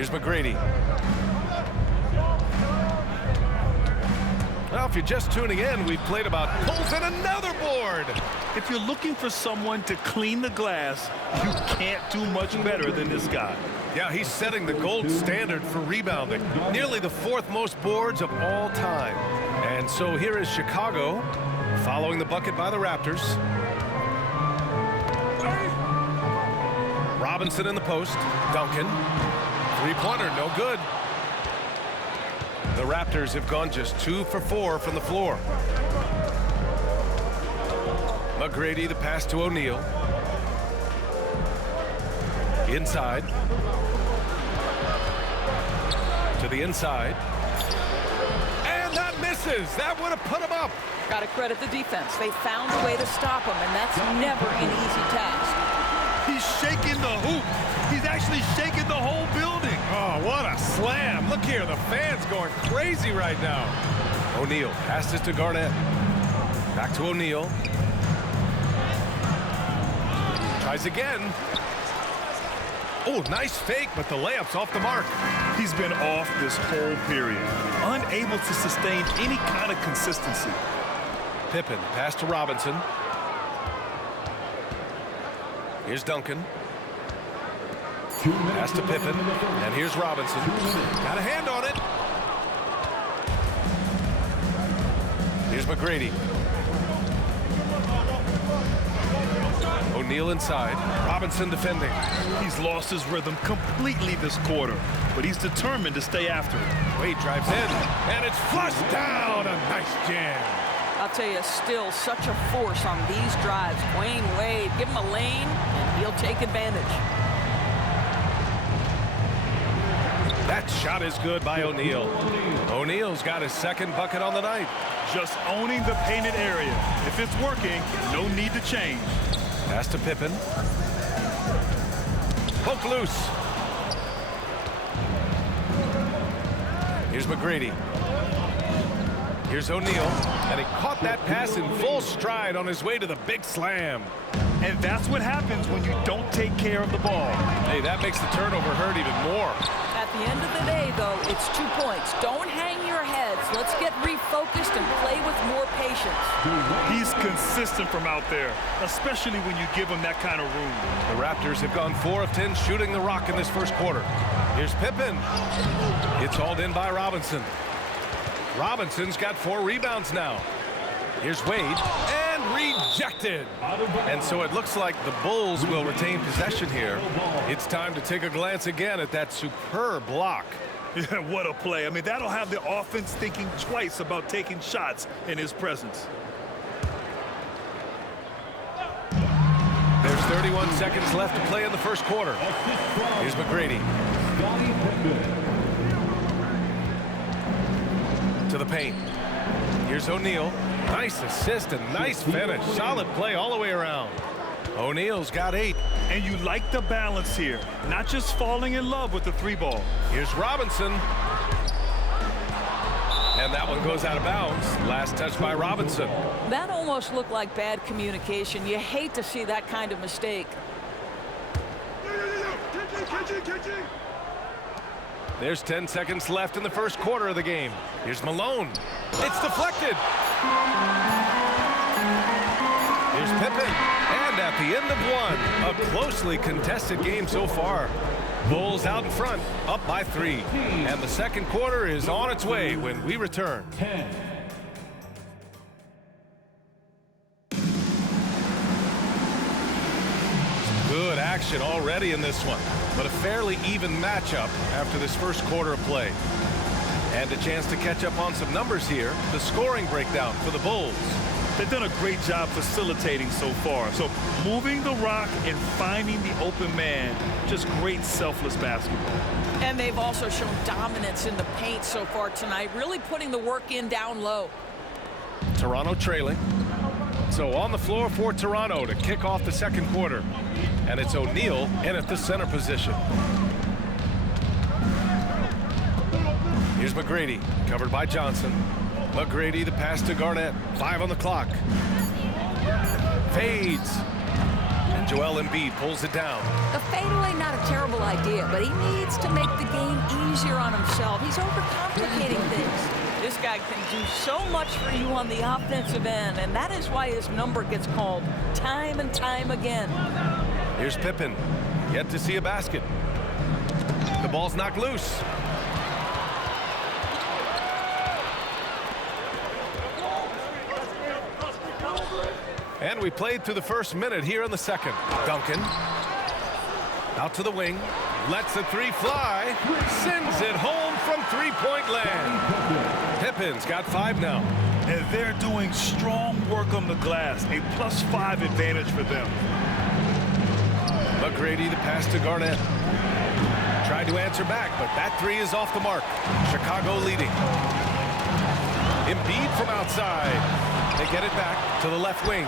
Here's McGrady. Well, if you're just tuning in, we've played about pulls in another board. If you're looking for someone to clean the glass, you can't do much better than this guy. Yeah, he's setting the gold standard for rebounding. Nearly the fourth most boards of all time. And so here is Chicago following the bucket by the Raptors. Robinson in the post. Duncan. Three-pointer, no good. The Raptors have gone just 2 for 4 from the floor. McGrady, the pass to O'Neal. Inside. To the inside. And that misses. That would have put him up. Got to credit the defense. They found a way to stop him, and that's never an easy task. He's shaking the hoop. He's actually shaking the whole building. Oh, what a slam. Look here, the fans going crazy right now. O'Neal passes to Garnett. Back to O'Neal. Tries again. Oh, nice fake, but the layup's off the mark. He's been off this whole period, unable to sustain any kind of consistency. Pippen, pass to Robinson. Here's Duncan. Pass to Pippen, and here's Robinson. Got a hand on it. Here's McGrady. O'Neal inside. Robinson defending. He's lost his rhythm completely this quarter, but he's determined to stay after it. Wade drives in, and it's flushed down. A nice jam. I'll tell you, still such a force on these drives. Dwayne Wade, give him a lane, and he'll take advantage. That shot is good by O'Neal. O'Neal's got his second bucket on the night. Just owning the painted area. If it's working, no need to change. Pass to Pippen. Poke loose. Here's McGrady. Here's O'Neal. And he caught that pass in full stride on his way to the big slam. And that's what happens when you don't take care of the ball. Hey, that makes the turnover hurt even more. At the end of the day, though, it's 2 points. Don't hang your heads. Let's get refocused and play with more patience. He's consistent from out there, especially when you give him that kind of room. The Raptors have gone 4 of 10 shooting the rock in this first quarter. Here's Pippen. It's hauled in by Robinson. Robinson's got 4 rebounds now. Here's Wade, and rejected. And so it looks like the Bulls will retain possession here. It's time to take a glance again at that superb block. Yeah, what a play. I mean, that'll have the offense thinking twice about taking shots in his presence. There's 31 seconds left to play in the first quarter. Here's McGrady. To the paint. Here's O'Neal. Nice assist and nice finish. Solid play all the way around. O'Neal's got 8. And you like the balance here. Not just falling in love with the 3-ball. Here's Robinson. And that one goes out of bounds. Last touch by Robinson. That almost looked like bad communication. You hate to see that kind of mistake. There's 10 seconds left in the first quarter of the game. Here's Malone. It's deflected. Here's Pippen. And at the end of 1, a closely contested game so far. Bulls out in front, up by 3. And the second quarter is on its way when we return. Good action already in this one, but a fairly even matchup after this first quarter of play. And a chance to catch up on some numbers here. The scoring breakdown for the Bulls. They've done a great job facilitating so far. So moving the rock and finding the open man, just great selfless basketball. And they've also shown dominance in the paint so far tonight, really putting the work in down low. Toronto trailing. So on the floor for Toronto to kick off the second quarter. And it's O'Neal in at the center position. Here's McGrady, covered by Johnson. McGrady, the pass to Garnett. 5 on the clock. Fades. And Joel Embiid pulls it down. The fadeaway, not a terrible idea, but he needs to make the game easier on himself. He's overcomplicating things. This guy can do so much for you on the offensive end, and that is why his number gets called time and time again. Here's Pippen. Yet to see a basket. The ball's knocked loose. And we played through the first minute here in the second. Duncan. Out to the wing. Lets the three fly. Sends it home from three-point land. Pippen's got 5 now. And they're doing strong work on the glass. A +5 advantage for them. McGrady, the pass to Garnett. Tried to answer back, but that three is off the mark. Chicago leading. Embiid from outside. They get it back to the left wing.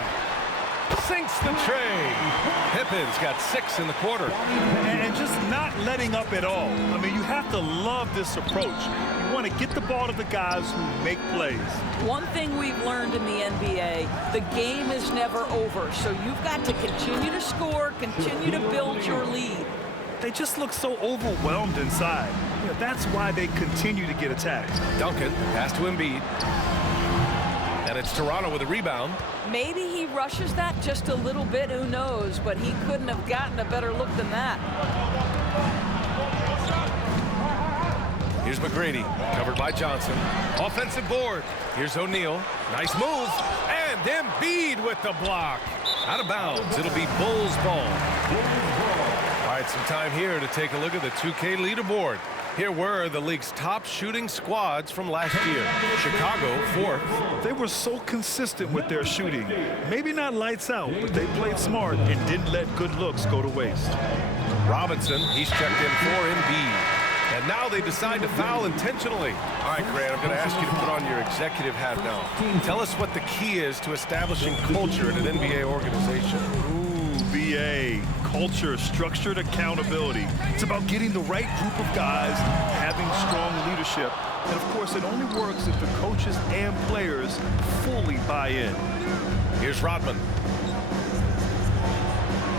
Sinks the tray. Pippen's got 6 in the quarter. And just not letting up at all. I mean, you have to love this approach. You want to get the ball to the guys who make plays. One thing we've learned in the NBA, the game is never over. So you've got to continue to score, continue to build your lead. They just look so overwhelmed inside. You know, that's why they continue to get attacked. Duncan, pass to Embiid. And it's Toronto with a rebound. Maybe he rushes that just a little bit, who knows, but he couldn't have gotten a better look than that. Here's McGrady, covered by Johnson. Offensive board. Here's O'Neal. Nice move. And Embiid with the block. Out of bounds. It'll be Bulls ball. All right, some time here to take a look at the 2K leaderboard. Here were the league's top shooting squads from last year. Chicago, 4th. They were so consistent with their shooting. Maybe not lights out, but they played smart and didn't let good looks go to waste. Robinson, he's checked in for Embiid. And now they decide to foul intentionally. All right, Grant, I'm going to ask you to put on your executive hat now. Tell us what the key is to establishing culture in an NBA organization. Ooh, BA. Culture, structured accountability. It's about getting the right group of guys, having strong leadership. And, of course, it only works if the coaches and players fully buy in. Here's Rodman.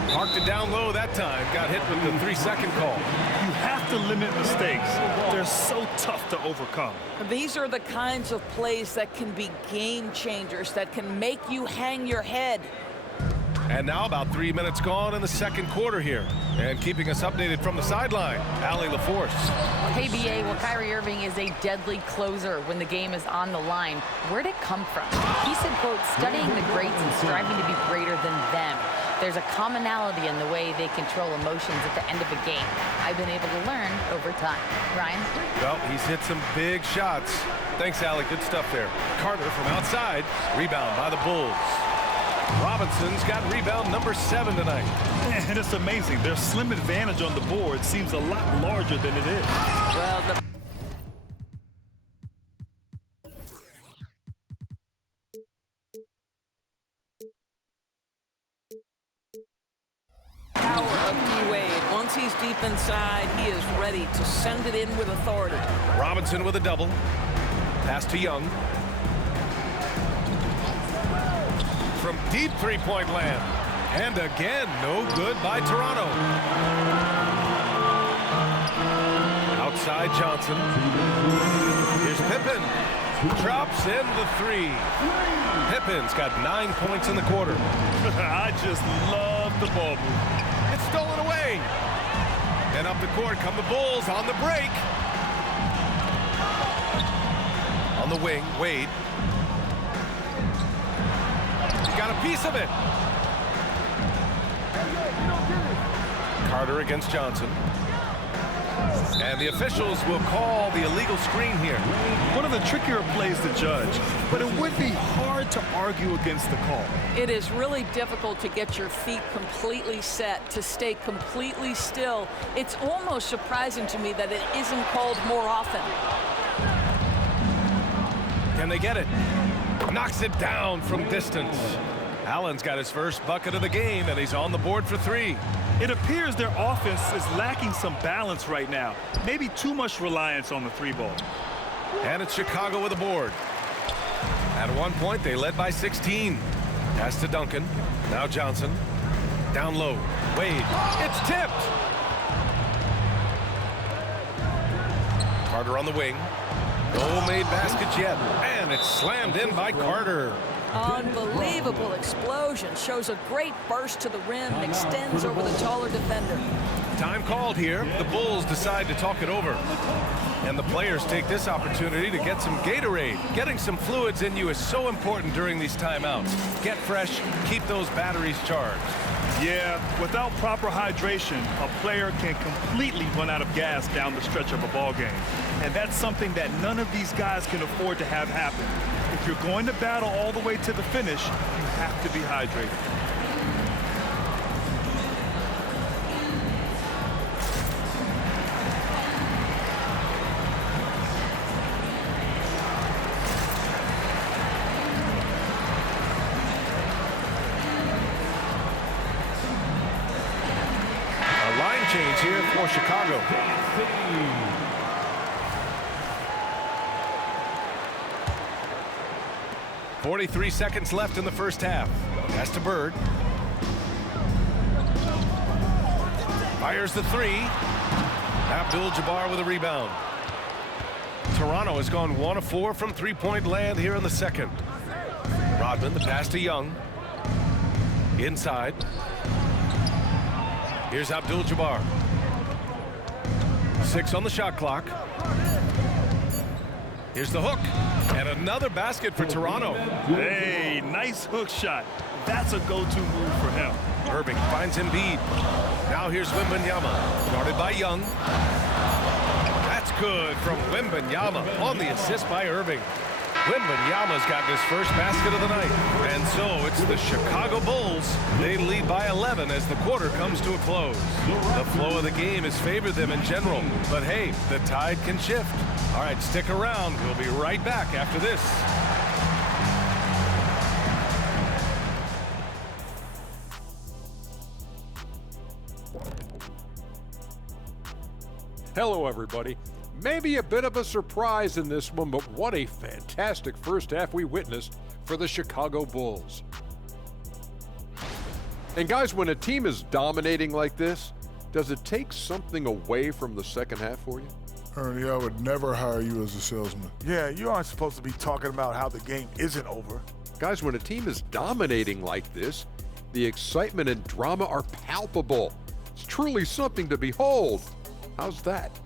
Parked it down low that time. Got hit with the 3-second call. You have to limit mistakes. They're so tough to overcome. These are the kinds of plays that can be game changers, that can make you hang your head. And now about 3 minutes gone in the second quarter here. And keeping us updated from the sideline, Allie LaForce. Hey, BA, well, Kyrie Irving is a deadly closer when the game is on the line. Where'd it come from? He said, quote, studying the greats and striving to be greater than them. There's a commonality in the way they control emotions at the end of a game. I've been able to learn over time. Ryan? Well, he's hit some big shots. Thanks, Allie. Good stuff there. Carter from outside. Rebound by the Bulls. Robinson's got rebound number 7 tonight. And it's amazing. Their slim advantage on the board seems a lot larger than it is. Well, the power of D-Wade. Once he's deep inside, he is ready to send it in with authority. Robinson with a double. Pass to Young. From deep three-point land. And again, no good by Toronto. Outside Johnson. Here's Pippen. Drops in the 3. Pippen's got 9 points in the quarter. I just love the ball move. It's stolen away. And up the court come the Bulls on the break. On the wing, Wade. He got a piece of it. Carter against Johnson. And the officials will call the illegal screen here. One of the trickier plays to judge, but it would be hard to argue against the call. It is really difficult to get your feet completely set, to stay completely still. It's almost surprising to me that it isn't called more often. Can they get it? Knocks it down from distance. Allen's got his first bucket of the game, and he's on the board for 3. It appears their offense is lacking some balance right now. Maybe too much reliance on the 3-ball. And it's Chicago with a board. At one point, they led by 16. Pass to Duncan. Now Johnson. Down low. Wade. It's tipped. Carter on the wing. No made baskets yet. And it's slammed in by Carter. Unbelievable explosion. Shows a great burst to the rim and extends over the taller defender. Time called here. The Bulls decide to talk it over. And the players take this opportunity to get some Gatorade. Getting some fluids in you is so important during these timeouts. Get fresh, keep those batteries charged. Yeah, without proper hydration, a player can completely run out of gas down the stretch of a ball game. And that's something that none of these guys can afford to have happen. If you're going to battle all the way to the finish, you have to be hydrated. Change here for Chicago. .43 seconds left in the first half. Pass to Bird. Fires the three. Abdul-Jabbar with a rebound. Toronto has gone 1 of 4 from three-point land here in the second. Rodman, the pass to Young. Inside. Here's Abdul-Jabbar. 6 on the shot clock. Here's the hook. And another basket for Toronto. Hey, nice hook shot. That's a go-to move for him. Irving finds Embiid. Now here's Wembanyama. Guarded by Young. That's good from Wembanyama on the assist by Irving. Wembanyama's gotten his first basket of the night. And so it's the Chicago Bulls. They lead by 11 as the quarter comes to a close. The flow of the game has favored them in general. But hey, the tide can shift. All right, stick around. We'll be right back after this. Hello, everybody. Maybe a bit of a surprise in this one, but what a fantastic first half we witnessed for the Chicago Bulls. And guys, when a team is dominating like this, does it take something away from the second half for you? Ernie, I would never hire you as a salesman. Yeah, you aren't supposed to be talking about how the game isn't over. Guys, when a team is dominating like this, the excitement and drama are palpable. It's truly something to behold. How's that?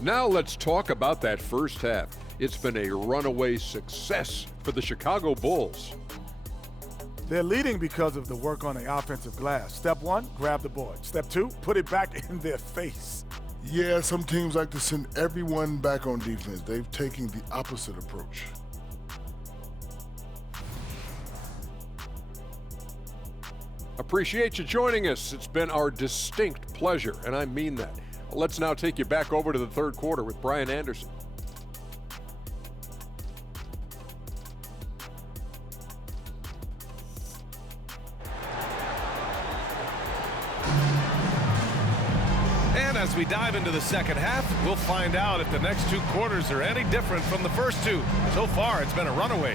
Now let's talk about that first half. It's been a runaway success for the Chicago Bulls. They're leading because of the work on the offensive glass. Step 1, grab the board. Step 2, put it back in their face. Yeah, some teams like to send everyone back on defense. They've taken the opposite approach. Appreciate you joining us. It's been our distinct pleasure, and I mean that. Let's now take you back over to the third quarter with Brian Anderson. And as we dive into the second half, we'll find out if the next 2 quarters are any different from the first 2. So far, it's been a runaway.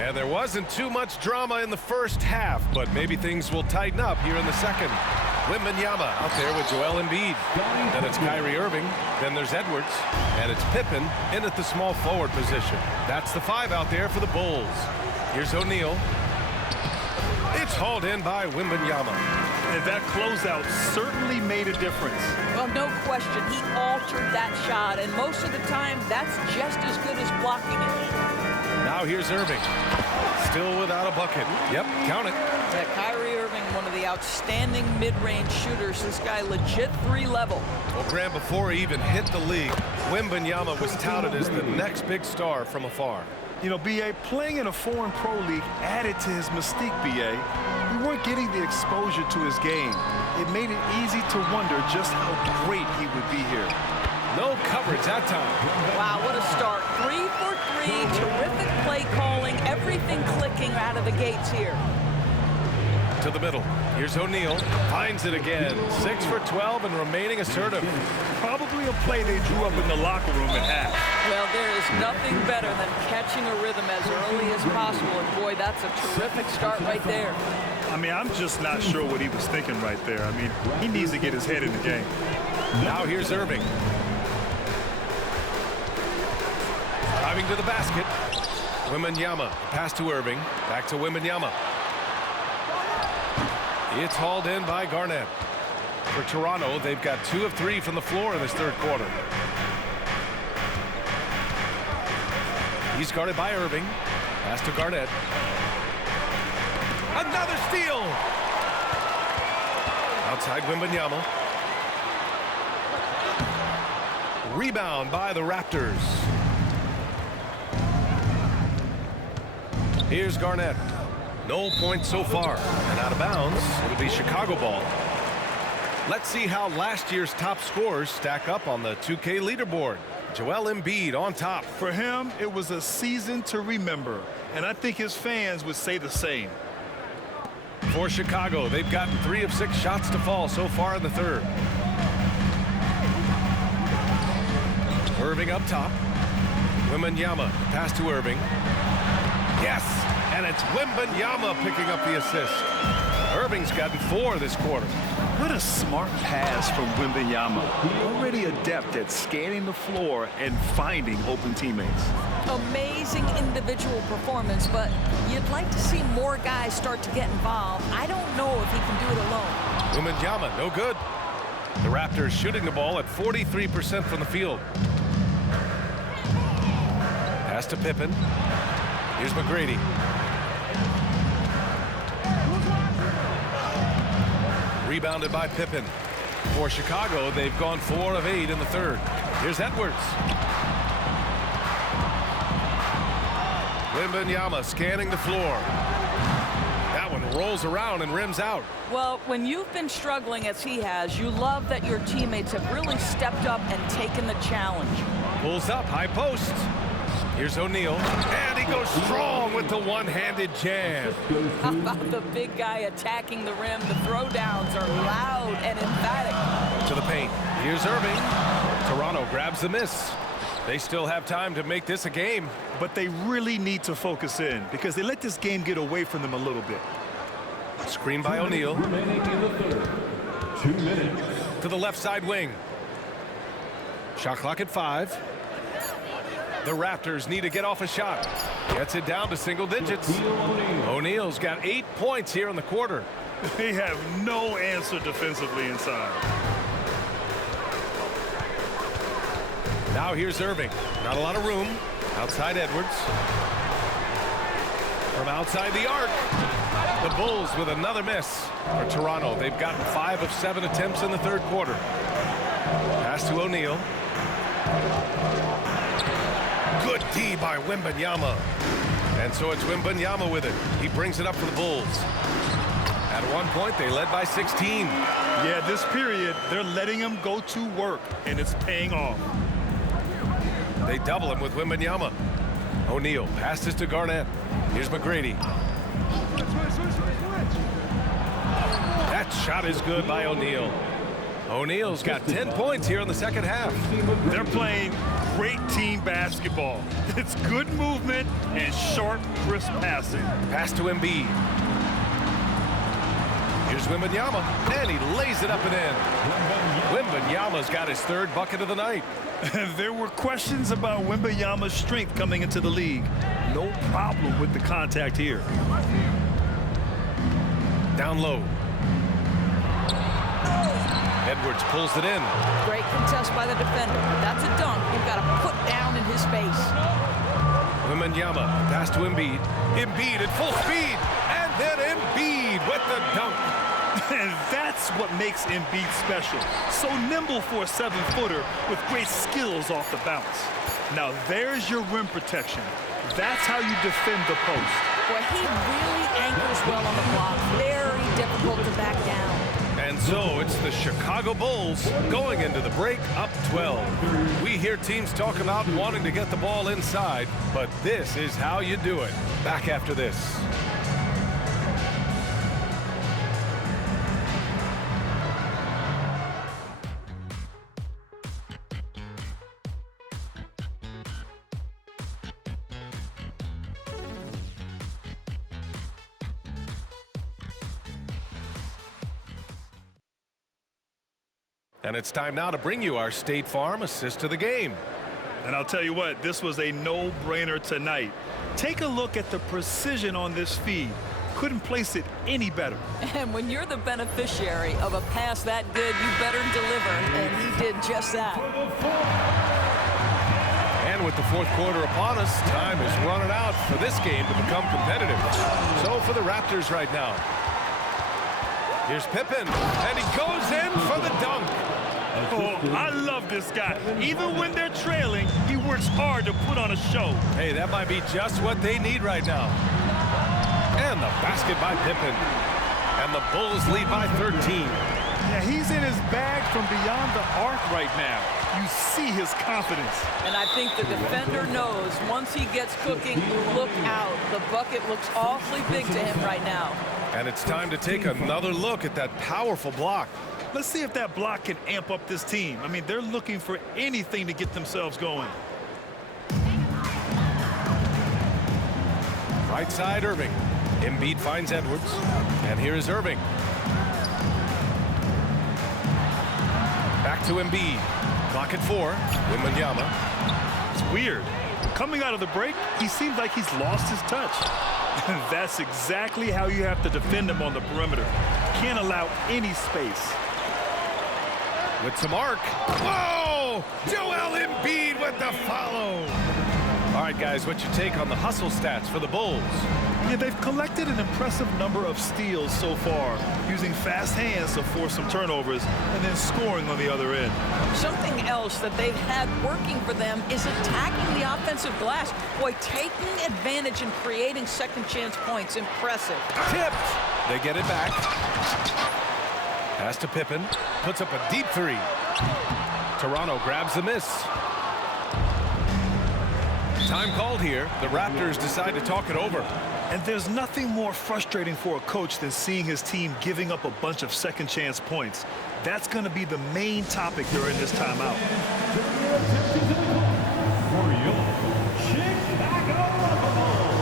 And there wasn't too much drama in the first half, but maybe things will tighten up here in the second. Wembanyama out there with Joel Embiid. Then it's Kyrie Irving. Then there's Edwards. And it's Pippen in at the small forward position. That's the 5 out there for the Bulls. Here's O'Neal. It's hauled in by Wembanyama. And that closeout certainly made a difference. Well, no question, he altered that shot, and most of the time, that's just as good as blocking it. Now here's Irving. Still without a bucket. Yep, count it. Yeah, Kyrie Irving, one of the outstanding mid-range shooters. This guy legit 3-level. Well, Graham, before he even hit the league, Wembanyama was touted as the next big star from afar. You know, B.A., playing in a foreign pro league added to his mystique, B.A. We weren't getting the exposure to his game. It made it easy to wonder just how great he would be here. No coverage that time. Wow, what a start. 3 for 3, terrific play calling, everything clicking out of the gates here. To the middle. Here's O'Neal. Finds it again. 6 for 12 and remaining assertive. Probably a play they drew up in the locker room at half. Well, there is nothing better than catching a rhythm as early as possible. And boy, that's a terrific start right there. I mean, I'm just not sure what he was thinking right there. I mean, he needs to get his head in the game. Now here's Irving. Driving to the basket. Wembanyama. Pass to Irving. Back to Wembanyama. It's hauled in by Garnett. For Toronto, they've got 2 of 3 from the floor in this third quarter. He's guarded by Irving. Pass to Garnett. Another steal! Outside Wembanyama. Rebound by the Raptors. Here's Garnett. No points so far. And out of bounds, it'll be Chicago ball. Let's see how last year's top scorers stack up on the 2K leaderboard. Joel Embiid on top. For him, it was a season to remember. And I think his fans would say the same. For Chicago, they've gotten 3 of 6 shots to fall so far in the third. Irving up top. Wembanyama. Pass to Irving. Yes! And it's Wembanyama picking up the assist. Irving's gotten 4 this quarter. What a smart pass from Wembanyama. Already adept at scanning the floor and finding open teammates. Amazing individual performance, but you'd like to see more guys start to get involved. I don't know if he can do it alone. Wembanyama, no good. The Raptors shooting the ball at 43% from the field. Pass to Pippen. Here's McGrady. Rebounded by Pippen. For Chicago, they've gone 4 of 8 in the third. Here's Edwards. Wembanyama scanning the floor. That one rolls around and rims out. Well, when you've been struggling as he has, you love that your teammates have really stepped up and taken the challenge. Pulls up, high post. Here's O'Neal, and he goes strong with the one-handed jam. How about the big guy attacking the rim? The throwdowns are loud and emphatic. To the paint. Here's Irving. Toronto grabs the miss. They still have time to make this a game. But they really need to focus in because they let this game get away from them a little bit. Screen by O'Neal. Remaining in the third. 2 minutes. To the left side wing. Shot clock at 5. The Raptors need to get off a shot. Gets it down to single digits. O'Neal's got 8 points here in the quarter. They have no answer defensively inside. Now here's Irving. Not a lot of room. Outside Edwards. From outside the arc. The Bulls with another miss. For Toronto, they've gotten 5 of 7 attempts in the third quarter. Pass to O'Neal. Good D by Wembanyama. And so it's Wembanyama with it. He brings it up for the Bulls. At one point, they led by 16. Yeah, this period, they're letting him go to work, and it's paying off. They double him with Wembanyama. O'Neal passes to Garnett. Here's McGrady. That shot is good by O'Neal. O'Neal's got 10 points here in the second half. They're playing great team basketball. It's good movement and sharp, crisp passing. Pass to Embiid. Here's Wembanyama, and he lays it up and in. Wembanyama's got his 3rd bucket of the night. There were questions about Wembanyama's strength coming into the league. No problem with the contact here. Down low. Edwards pulls it in. Great contest by the defender. That's a dunk you've got to put down in his face. Wembanyama, pass to Embiid. Embiid at full speed, and then Embiid with the dunk. And that's what makes Embiid special. So nimble for a 7-footer with great skills off the bounce. Now there's your rim protection. That's how you defend the post. Boy, he really anchors well on the block. Very difficult to back down. And so it's the Chicago Bulls going into the break up 12. We hear teams talk about wanting to get the ball inside, but this is how you do it. Back after this. And it's time now to bring you our State Farm assist to the game. And I'll tell you what, this was a no-brainer tonight. Take a look at the precision on this feed. Couldn't place it any better. And when you're the beneficiary of a pass that good, you better deliver. And he did just that. And with the fourth quarter upon us, time is running out for this game to become competitive. So for the Raptors right now. Here's Pippen, and he goes in for the dunk. Oh, I love this guy. Even when they're trailing, he works hard to put on a show. Hey, that might be just what they need right now. And the basket by Pippen. And the Bulls lead by 13. Yeah, he's in his bag from beyond the arc right now. You see his confidence. And I think the defender knows once he gets cooking, look out. The bucket looks awfully big to him right now. And it's time to take another look at that powerful block. Let's see if that block can amp up this team. I mean, they're looking for anything to get themselves going. Right side, Irving. Embiid finds Edwards. And here is Irving. Back to Embiid. Clock at 4. Wembanyama. It's weird. Coming out of the break, he seems like he's lost his touch. That's exactly how you have to defend him on the perimeter. Can't allow any space. With some arc. Whoa! Joel Embiid with the follow. All right, guys, what's your take on the hustle stats for the Bulls? Yeah, they've collected an impressive number of steals so far, using fast hands to force some turnovers and then scoring on the other end. Something else that they've had working for them is attacking the offensive glass. Boy, taking advantage and creating second chance points. Impressive. Tipped. They get it back. Pass to Pippen. Puts up a deep three. Toronto grabs the miss. Time called here. The Raptors decide to talk it over. And there's nothing more frustrating for a coach than seeing his team giving up a bunch of second chance points. That's going to be the main topic during this timeout. For your Chicago Bulls.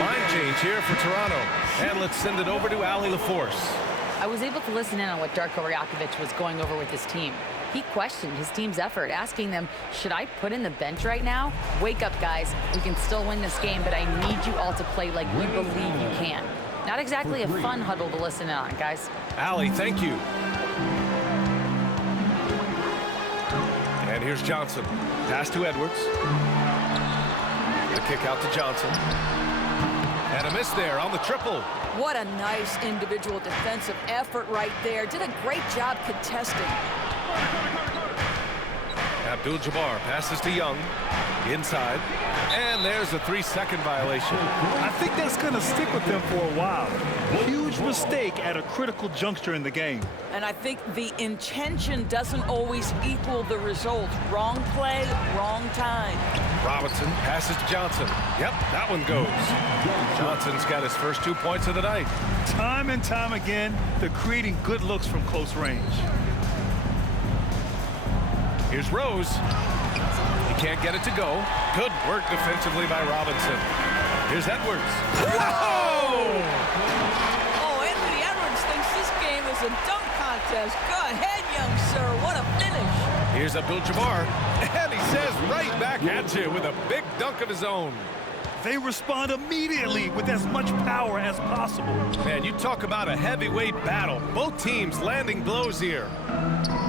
Line change here for Toronto. And let's send it over to Allie LaForce. I was able to listen in on what Darko Rakovic was going over with his team. He questioned his team's effort, asking them, should I put in the bench right now? Wake up, guys. We can still win this game, but I need you all to play like you believe you can. Not exactly a fun huddle to listen in on, guys. Allie, thank you. And here's Johnson. Pass to Edwards. The kick out to Johnson. And a miss there on the triple. What a nice individual defensive effort right there. Did a great job contesting. Abdul-Jabbar passes to Young. Inside. And there's a 3-second violation. I think that's going to stick with them for a while. Huge mistake at a critical juncture in the game. And I think the intention doesn't always equal the result. Wrong play, wrong time. Robinson passes to Johnson. Yep, that one goes. Johnson's got his first 2 points of the night. Time and time again, they're creating good looks from close range. Here's Rose. He can't get it to go. Good work defensively by Robinson. Here's Edwards. Whoa! Oh, Anthony Edwards thinks this game is a dunk contest. Go ahead, young sir. What a finish. Here's Abdul-Jabbar. And he says right back at you with a big dunk of his own. They respond immediately with as much power as possible. Man, you talk about a heavyweight battle. Both teams landing blows here.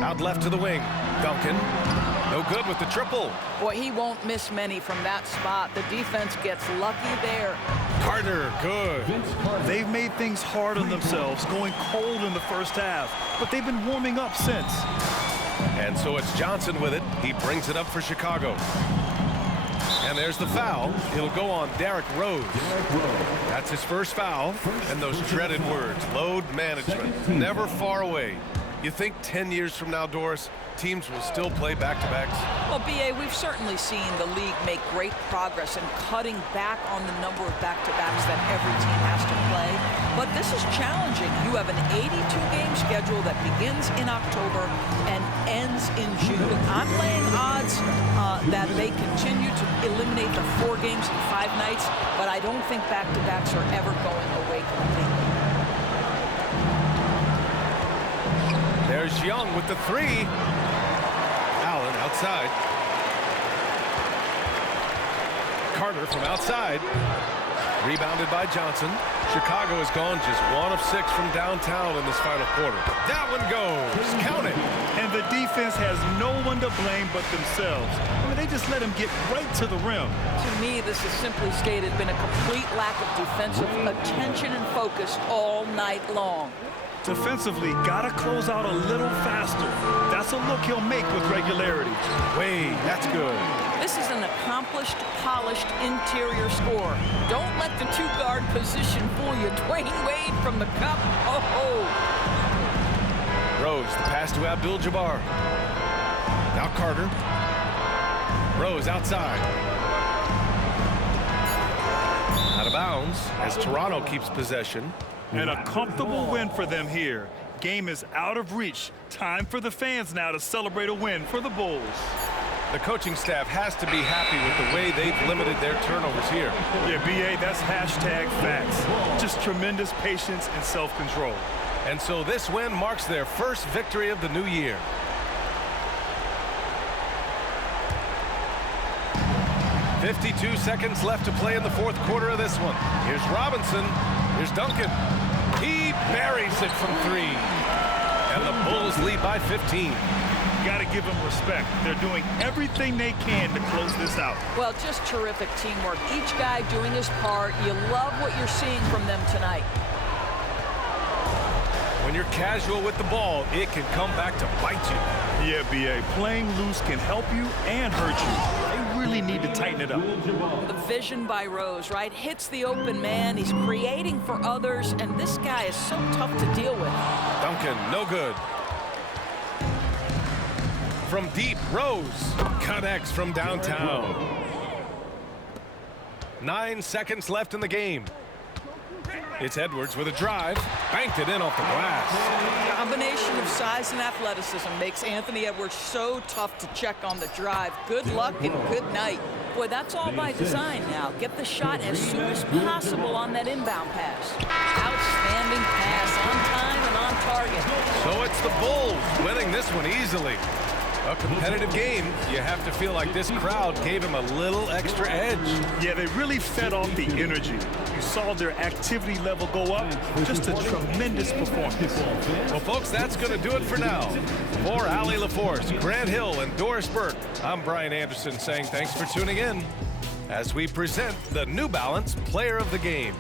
Out left to the wing. Duncan. No good with the triple. Boy, he won't miss many from that spot. The defense gets lucky there. Carter, good. They've made things hard on themselves, going cold in the first half, but they've been warming up since. And so it's Johnson with it. He brings it up for Chicago. And there's the foul. It'll go on Derrick Rose. That's his first foul. And those dreaded words, load management, never far away. You think 10 years from now, Doris, teams will still play back-to-backs? Well, B.A., we've certainly seen the league make great progress in cutting back on the number of back-to-backs that every team has to play. But this is challenging. You have an 82-game schedule that begins in October and ends in June. I'm laying odds that they continue to eliminate the 4 games in 5 nights, but I don't think back-to-backs are ever going away completely. There's Young with the 3. Allen outside. Carter from outside. Rebounded by Johnson. Chicago has gone just 1 of 6 from downtown in this final quarter. That one goes. Count it. And the defense has no one to blame but themselves. I mean, they just let him get right to the rim. To me, this has simply stated been a complete lack of defensive attention and focus all night long. Defensively, gotta close out a little faster. That's a look he'll make with regularity. Wade, that's good. This is an accomplished, polished interior scorer. Don't let the 2-guard position fool you. Dwayne Wade from the cup. Oh. Rose, the pass to Abdul-Jabbar. Now Carter. Rose outside. Out of bounds as Toronto keeps possession. And a comfortable win for them here. Game is out of reach. Time for the fans now to celebrate a win for the Bulls. The coaching staff has to be happy with the way they've limited their turnovers here. Yeah, B.A., that's hashtag facts. Just tremendous patience and self-control. And so this win marks their first victory of the new year. .52 seconds left to play in the 4th quarter of this one. Here's Robinson. Here's Duncan. He buries it from 3. And the Bulls lead by 15. Got to give them respect. They're doing everything they can to close this out. Well, just terrific teamwork. Each guy doing his part. You love what you're seeing from them tonight. When you're casual with the ball, it can come back to bite you. Yeah, B.A., playing loose can help you and hurt you. They really need to tighten it up. The vision by Rose, right? Hits the open man. He's creating for others, and this guy is so tough to deal with. Duncan, no good. From deep, Rose connects from downtown. 9 seconds left in the game. It's Edwards with a drive. Banked it in off the glass. The combination of size and athleticism makes Anthony Edwards so tough to check on the drive. Good luck and good night. Boy, that's all by design now. Get the shot as soon as possible on that inbound pass. Outstanding pass, on time and on target. So it's the Bulls winning this one easily. A competitive game. You have to feel like this crowd gave him a little extra edge. Yeah, they really fed off the energy. You saw their activity level go up. Just a tremendous performance. Well, folks, that's going to do it for now. For Allie LaForce, Grant Hill, and Doris Burke, I'm Brian Anderson saying thanks for tuning in as we present the New Balance Player of the Game.